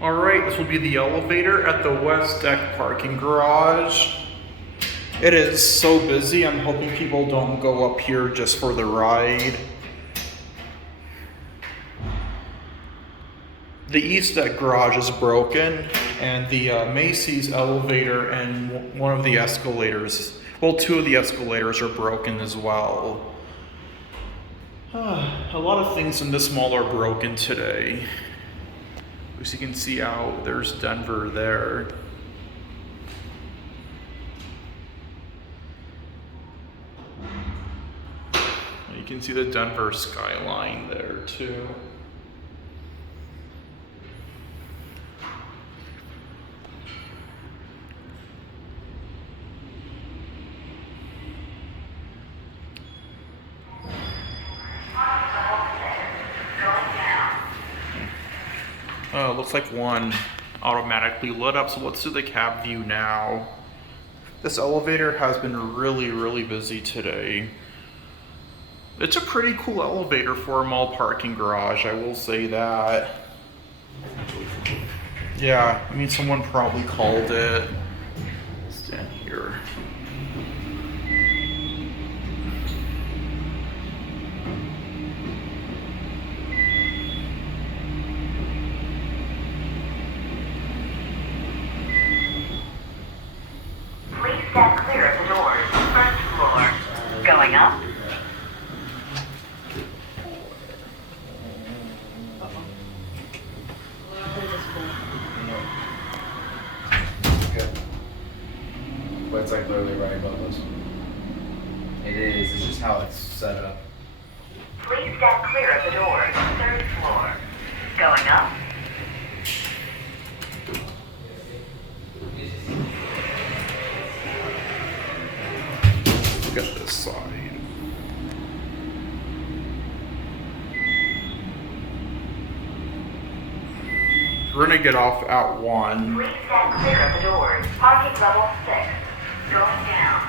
Alright, this will be the elevator at the West Deck parking garage. It is so busy, I'm hoping people don't go up here just for the ride. The East Deck garage is broken, and the Macy's elevator and one of the escalators, well, two of the escalators are broken as well. A lot of things in this mall are broken today. As you can see out, there's Denver there. You can see the Denver skyline there too. Looks like one automatically lit up, so let's do the cab view now. This elevator has been really busy today. It's a pretty cool elevator for a mall parking garage, I will say that. Yeah, I mean, someone probably called it. Stand here. Stand clear of the doors. First floor. Going up. Good. But it's like literally right above us. It is. It's just how it's set up. Please stand clear of the doors. Third floor. Going up. Look at this side. We're gonna get off at 1. Please stand clear of the doors. Parking level 6. Going down.